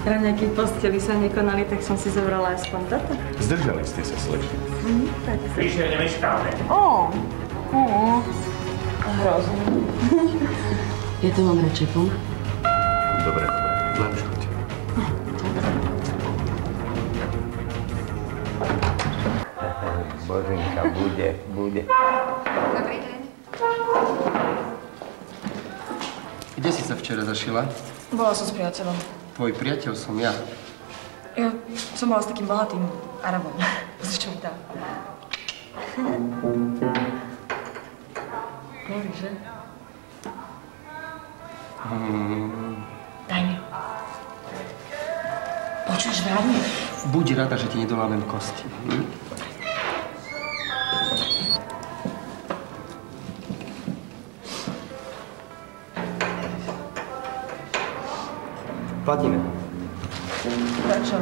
Raňajky v posteli sa nekonali, tak som si zobrala aspoň toto. Zdržali ste sa, slečne. Tak sa. Vyššie nemeškáme. Hrozné. Ja to mám radšej pomôcť. Dobre, len škoď. Boženka, bude. Dobrý deň. Kde si sa včera zašila? Bola som s priateľom. Tvoj priateľ som ja. Ja som bola s takým bohatým Arabom. Pozri, čo mi dá. Borí, že? Daj mi. Počuješ vrátne? Buď rada, že ti nedolámem kosti. Platíme. Prečo?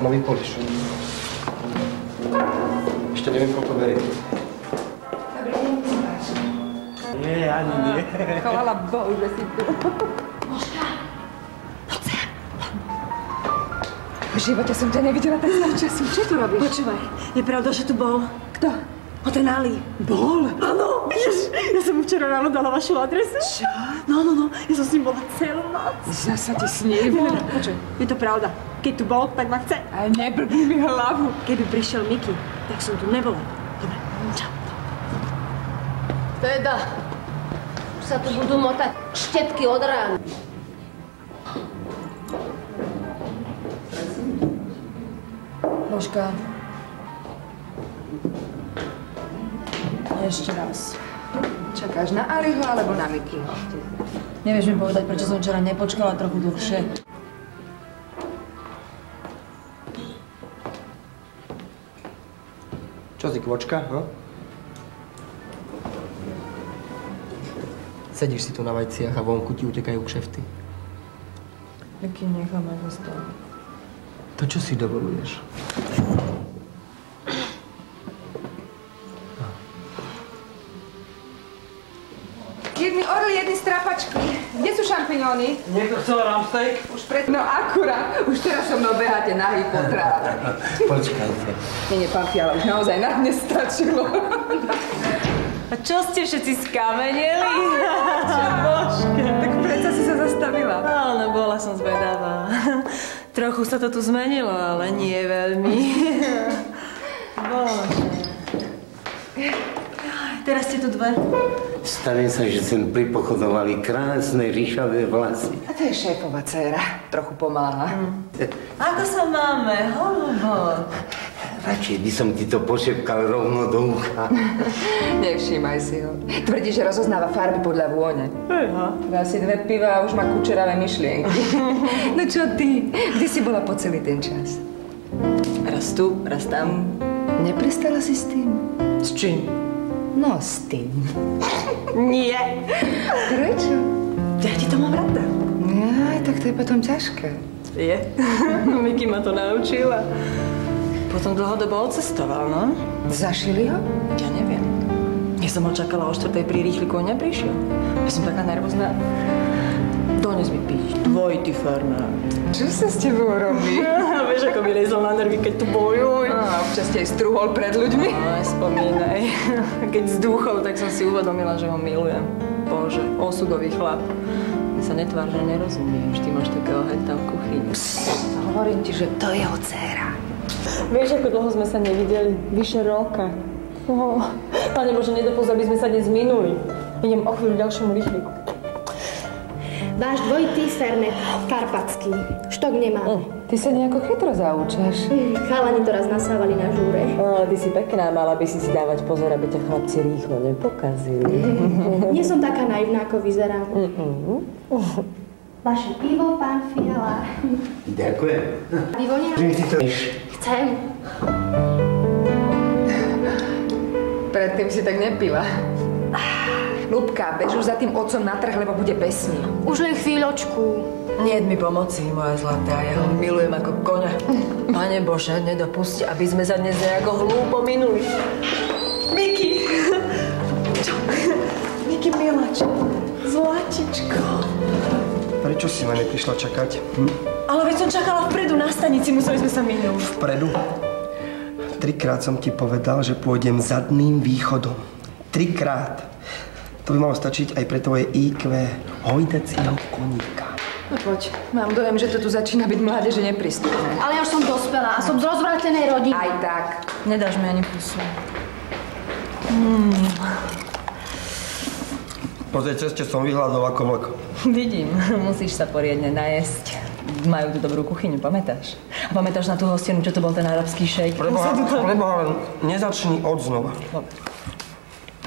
No vypolíš. Ešte neviem, koľko verím. Dobrý deň, Nie, ani nie. Chvala Bohu, že si tu. Božka, poď sem. V živote som ťa nevidela tak z času. Čo tu robíš? Počúvaj, je pravda, že tu bol? Kto? O ten Ali. Bol? Áno, vieš, ja som mu včera ráno dala vašu adresu. Čo? No, ja som s ním bola celú noc. Zasa ti sníva. Počuj. Je to pravda. Keď tu bol, tak ma chce. A neblbni mi hlavu. Keby prišiel Miky, tak som tu nebola. Dobre, čau. Teda, už sa tu budú motať štetky od rán. Božka. Ešte raz. Čakáš na Aliho alebo na Mikyho? Nevieš mi povedať, prečo som včera nepočkala trochu dlhšie? Čo si, kvočka, no? Sedíš si tu na vajciach a vonku ti utekajú kšefty. Miky, necháme ho z toho. To čo si dovoluješ? Jedni orly, jedni strápačky. Kde sú šampiňóny? Niekto chcel ramsteak? No akurát. Už teraz so mnou beháte nahý po tráve. Počkajte. Nie, pán Fiala, už naozaj na mne stačilo. A čo ste všetci skameneli? Božka. Tak predsa si sa zastavila. Áno, bola som zvedavá. Trochu sa to tu zmenilo, ale nie veľmi. Bože. Teraz ste tu dve. Stane sa, že sem pripochodovali krásne ríšavé vlasy. A to je šéfova dcéra. Trochu pomáha. Ako sa máme, holubo? Radšej by som ti to pošepkal rovno do ucha. Nevšímaj si ho. Tvrdí, že rozoznáva farby podľa vône. Aha. Dá si 2 piva a už má kučeravé myšlienky. No čo ty? Kde si bola po celý ten čas? Raz tu, raz tam. Neprestala si s tým? S čím? No, s tým. Nie. Prečo? Ja ti to mám rada. Aj, tak to je potom ťažké. Je. Miky ma to naučila. Potom dlhodobo odcestoval, no? Zašili ho? Ja neviem. Ja som ho čakala o 4:00 pri rýchliku, on neprišiel. Ja som taká nervózna. Dones mi piť. Dvojitý farmár. Čo sa s tebou robí? Vieš, ako mi rezol na nervy, keď tu bojuj. Občas ti aj strúhol pred ľuďmi. Spomínaj. Keď zdúchol, tak som si uvedomila, že ho milujem. Bože, osudový chlap. Ty sa netvár, že nerozumieš. Ty máš takého heta v kuchyni. Hovorím ti, že to je jeho dcéra. Vieš, ako dlho sme sa nevideli? Vyše roka. Pane Bože, nedopúsť, aby sme sa dnes minuli. Idem o chvíľu ďalšiemu rýchliku. Váš dvojitý fernet, karpatský. Štok nemáme. Ty sa nejako chytro zaučaš. Chalani to raz nasávali na žúre. Ale ty si pekná, mala by si dávať pozor, aby ťa chlapci rýchlo nepokazili. Nie som taká naivná, ako vyzerám. Vaše pivo, pán Fiala. Ďakujem. Pivo Čím si to ješ? Chcem. Predtým si tak nepila. Ľubka, bež už za tým otcom na trh, lebo bude besný. Už len chvíľočku. Nie mi pomoci, moja zlatá. Ja ho milujem ako koňa. Pane Bože, nedopusti, aby sme sa dnes nejako hlúpo minuli. Miky! Čo? Miky, miláč. Zlatičko. Prečo si ma neprišla čakať? Ale veď som čakala vpredu na stanici, museli sme sa minúť. Vpredu? 3-krát som ti povedal, že pôjdem zadným východom. 3-krát. To by malo stačiť aj pre tvoje IQ hojdacieho koníka. No poď, mám dojem, že to tu začína byť mládeže neprístupné. Ale ja už som dospelá a som z rozvrátenej rodiny. Aj tak. Nedáš mi ani pusu. Po tej ceste som vyhľadol ako vlk. Vidím, musíš sa poriadne najesť. Majú tu dobrú kuchyňu, pamätáš? A pamätáš na tú hostinu, čo to bol ten arabský šejk? Preboha, len nezačni od znova.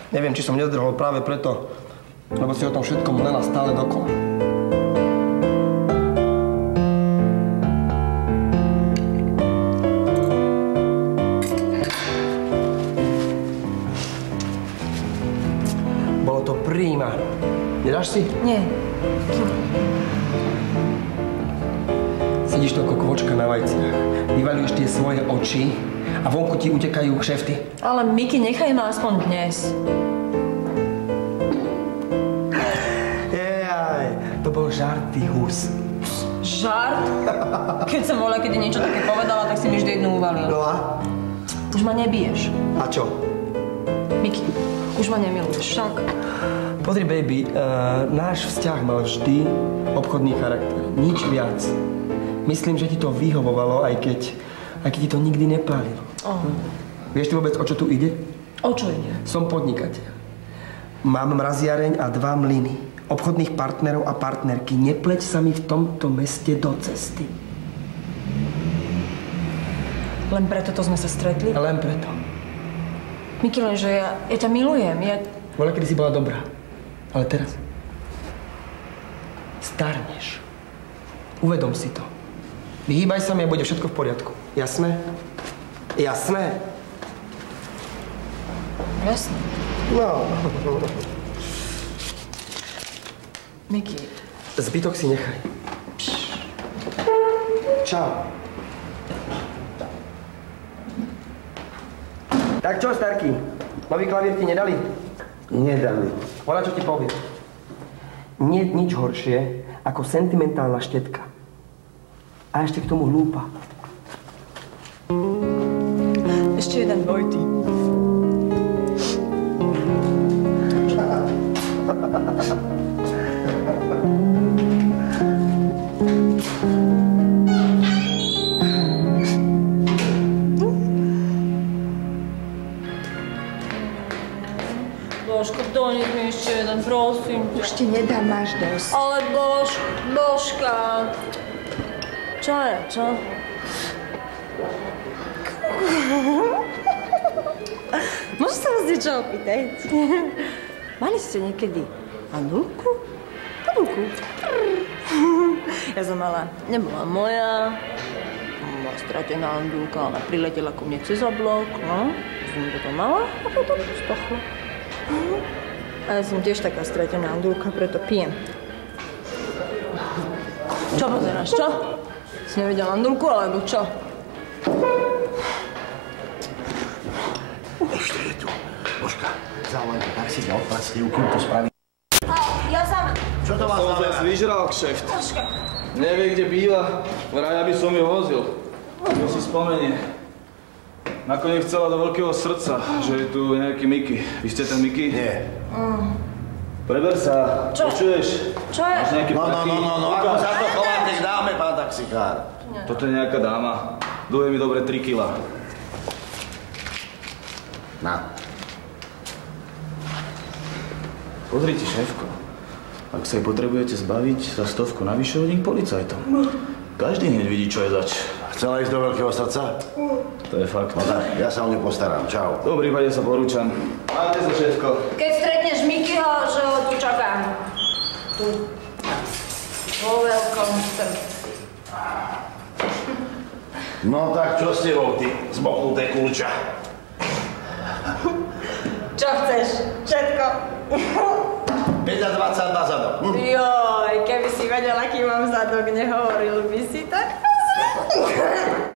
Neviem, či som nezdrhol práve preto, lebo si o tom všetkom mlela stále dokola. Bolo to príjma. Nedáš si? Nie. Sedíš to ako kvočka na vajciach. Vyvaľuješ tie svoje oči a vonku ti utekajú kšefty. Ale Miki, nechaj ma aspoň dnes. Jaj, to bol žart, ty hus. Žart? Keď som bola, kedy niečo také povedala, tak si mi vždy jednu uvalil. No a? Už ma nebiješ. A čo? Miki, už ma nemiluješ, však? Pozri, baby, náš vzťah mal vždy obchodný charakter. Nič viac. Myslím, že ti to vyhovovalo, aj keď ti to nikdy nepálilo. Vieš ty vôbec, o čo tu ide? O čo ide? Som podnikateľ. Mám mraziareň a 2 mlyny. Obchodných partnerov a partnerky. Nepleť sa mi v tomto meste do cesty. Len preto to sme sa stretli? Len preto. Miki, lenže ja ťa milujem. Bola, kedy si bola dobrá. Ale teraz starneš. Uvedom si to. Vyhýbaj sa mi a bude všetko v poriadku. Jasné? Jasné? Jasné. No. Miki. Zbytok si nechaj. Čau. Tak čo, starky? Nový klavír ti nedali? Nedali. Ona čo ti povie? Nie je nič horšie ako sentimentálna štetka. A ešte k tomu hlúpa. Ešte jeden dvojtý. Božko, dones mi ešte jeden, prosím. Už ti nedám, máš dosť. Ale Božka. Čo je, čo? Môžem sa vás niečo opýtať? Mali ste niekedy Andulku? Andulku? Ja som mala, nebola moja. Bola stratená Andulka, ona priletela ku mne cez oblok, no. Som to tam mala a potom stochla. A ja som tiež taká stratená Andulka, preto pijem. Čo pozeráš, čo? Si nevidel Andulku, alebo čo? Ešte je tu. Božka, zavolaj taxíka, odpad si kým to spraví. Ja sama. Čo to má znamená? Vyžral kšeft. Nevie, kde býva. Vraj, aby som ju vozil. To si spomenie. Nakoniec chcela do veľkého srdca, že je tu nejaký Miki. Vy ste ten Miki? Nie. Preber sa. Čo? Počuješ? Čo je? Máš nejaký prachy? No, ako sa to chováte k dáme, pán taxikár? Toto je nejaká dáma. Dlhuje mi dobre 3 kilá. Na. Pozrite, šéfko. Ak sa jej potrebujete zbaviť, za 100 navyše hodím policajtom. Každý hneď vidí, čo je zač. Chcela ísť do veľkého srdca? To je fakt. No tak, ja sa o ňu postaram. Čau. V dobrý prípade sa porúčam. Máte sa, šéfko. Keď stretneš Mikyho, že ho tu čakám. Tu. Vo veľkom srdci. No tak, čo ste bol, ty zboknuté kľúča? Čo chceš? Všetko. 5 a 20 na zadok. Joj, keby si vedel, aký mám zadok, nehovoril by si tak.